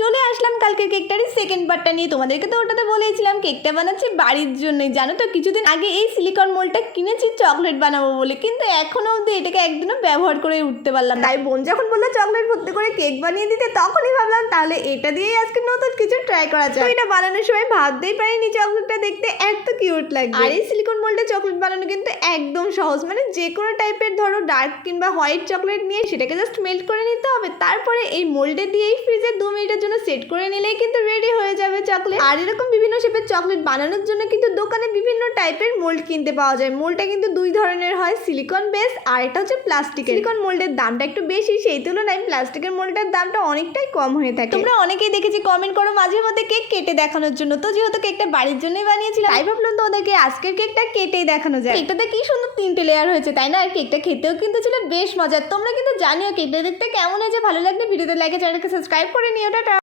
চলে আসলাম কালকের কেকটারই সেকেন্ড পার্টটা নিয়ে। তোমাদেরকে তো ওটাতে বলেছিলাম কেকটা বানাচ্ছি বাড়ির জন্যই। জানো তো কিছুদিন আগে এই সিলিকন মোল্ডটা কিনেছি চকলেট বানাবো বলে, কিন্তু এখনো অবধি এটাকে একদিনও ব্যবহার করে উঠতে পারলাম। তাই বোন যখন বললো চকলেট ভর্তি করে কেক বানিয়ে দিতে, তখনই ভাবলাম তাহলে এটা দিয়েই আজকে নতুন কিছু ট্রাই করা যায়। এটা বানানোর সময় ভাবতেই পারিনি চকলেটটা দেখতে এত কিউট লাগবে। আর এই সিলিকন মোল্ডে চকলেট বানানো কিন্তু একদম সহজ, মানে যে কোনো টাইপের ধরো ডার্ক কিংবা হোয়াইট চকলেট নিয়ে সেটাকে জাস্ট মেল্ট করে নিতে হবে, তারপরে এই মোল্ডে দিয়েই ফ্রিজে 2 মিনিটের জন্য সেট করে নিলেই কিন্তু রেডি হয়ে যাবে চকলেট। আর এরকম বিভিন্ন শেপের চকলেট বানানোর জন্য কিন্তু দোকানে বিভিন্ন টাইপের মোল্ড কিনতে পাওয়া যায়। মোল্ডটা কিন্তু 2 ধরনের হয়, সিলিকন বেস আর এটা হচ্ছে প্লাস্টিকের। সিলিকন মোল্ডের দামটা একটু বেশি, সেই তুলনায় প্লাস্টিকের মোল্ডের দামটা অনেকটাই কম হয়ে থাকে। তোমরা অনেকেই দেখেছি কমেন্ট করো মাঝে মধ্যে কেক কেটে দেখানোর জন্য, তো যেহেতু কেকটা বাড়ির জন্যই বানিয়েছিলাম তাই ভাবলাম তো ওদেরকে আজকের কেকটা কেটেই দেখানো যায়। কেকটাতে কি সুন্দর 3টে লেয়ার হয়েছে তাই না? আর কেকটা খেতেও কিন্তু ছিল বেশ মজার। তোমরা কিন্তু জানিও কেকটা দেখতে কেমন হয়েছে। ভালো লাগলে ভিডিওতে লাইক, চ্যানেলকে সাবস্ক্রাইব করে নিও। টাটা।